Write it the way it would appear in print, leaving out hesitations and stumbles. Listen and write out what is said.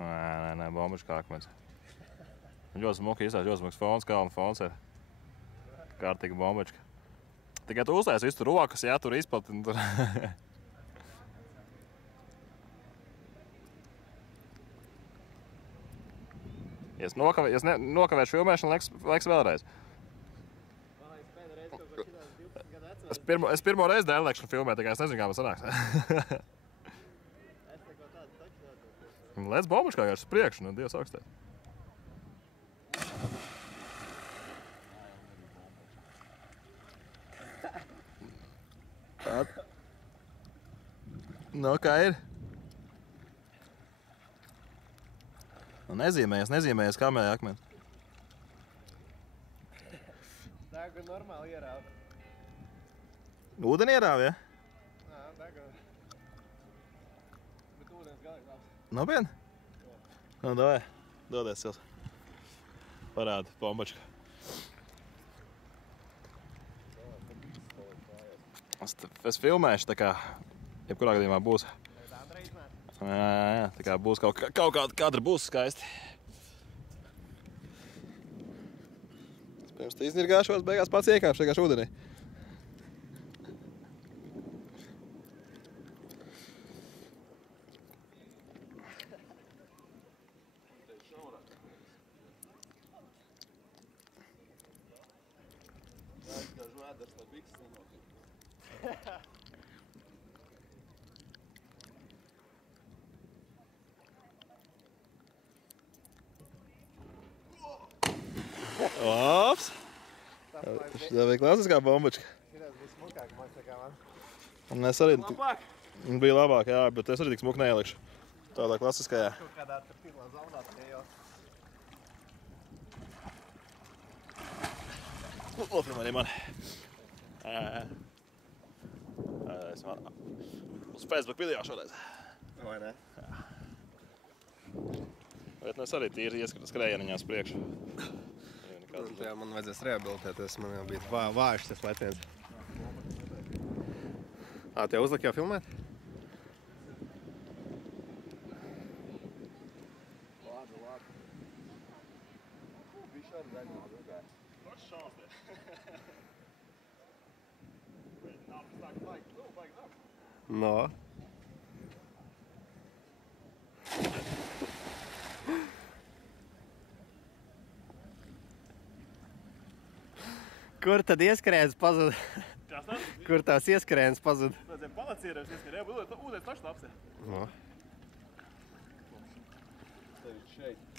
Nē, bombišķi kā akmens. Ļoti smuki izstāst, ļoti smuks fons, kalna fons ir. Kārtīgi bombišķi. Tikai tu uztais visu tur rokas, jā, tur izplatini tur. Ja es nokavēšu filmēšanu, liekas vēlreiz. Es pirmo reizi dēlēkšanu filmē, tā kā es nezinu, kā man sanāks. Lēc bombišķi kā gājuši uz priekšu, no Dievs augstē. Nu, kā ir? Nu, nezīmējies kamēja akmeni. Degu normāli ierāva. Ūdeni ierāva, ja? Nā, degu. Bet ūdens galīgi labs. Nopietni? Nu, davai, dodies, Sils. Parādi, bombačka. Es filmēšu, tā kā, jebkurā gadījumā būs. Jā, tā kā būs kaut kāda būs skaisti. Es pirms te iznirgāšos, beigās pats iekāpšu vienkārši ūdenī. Ops! Tā bija klasiskā bombačka. Šitās bija smukāk, man tā kā man. Un es arī... Labāk! Bija labāk, jā, bet es arī tik smuku neielikšu. Tādā klasiskajā. Kaut kādā tur pirmā zonā tie jau. Lofrim arī mani. Uz Facebook video šoreiz. Vai ne? Bet es arī tīri skrējieniņā uz priekšu. Jā, man vajadzēs rehabilitēties, man jau bija vājš tas letiens. Tev uzlika jau filmēt? Labi. Viņš arī zaļumā rugāja. Prošs šāns te. Nav tā kā baigi nav. No. Kur tad ieskrēns pazuda? Kas tas? Kur tās ieskrēns pazuda? Vajadzēja palacierēs ieskrēja, ūdens taču lapsē. No. Tev šeit.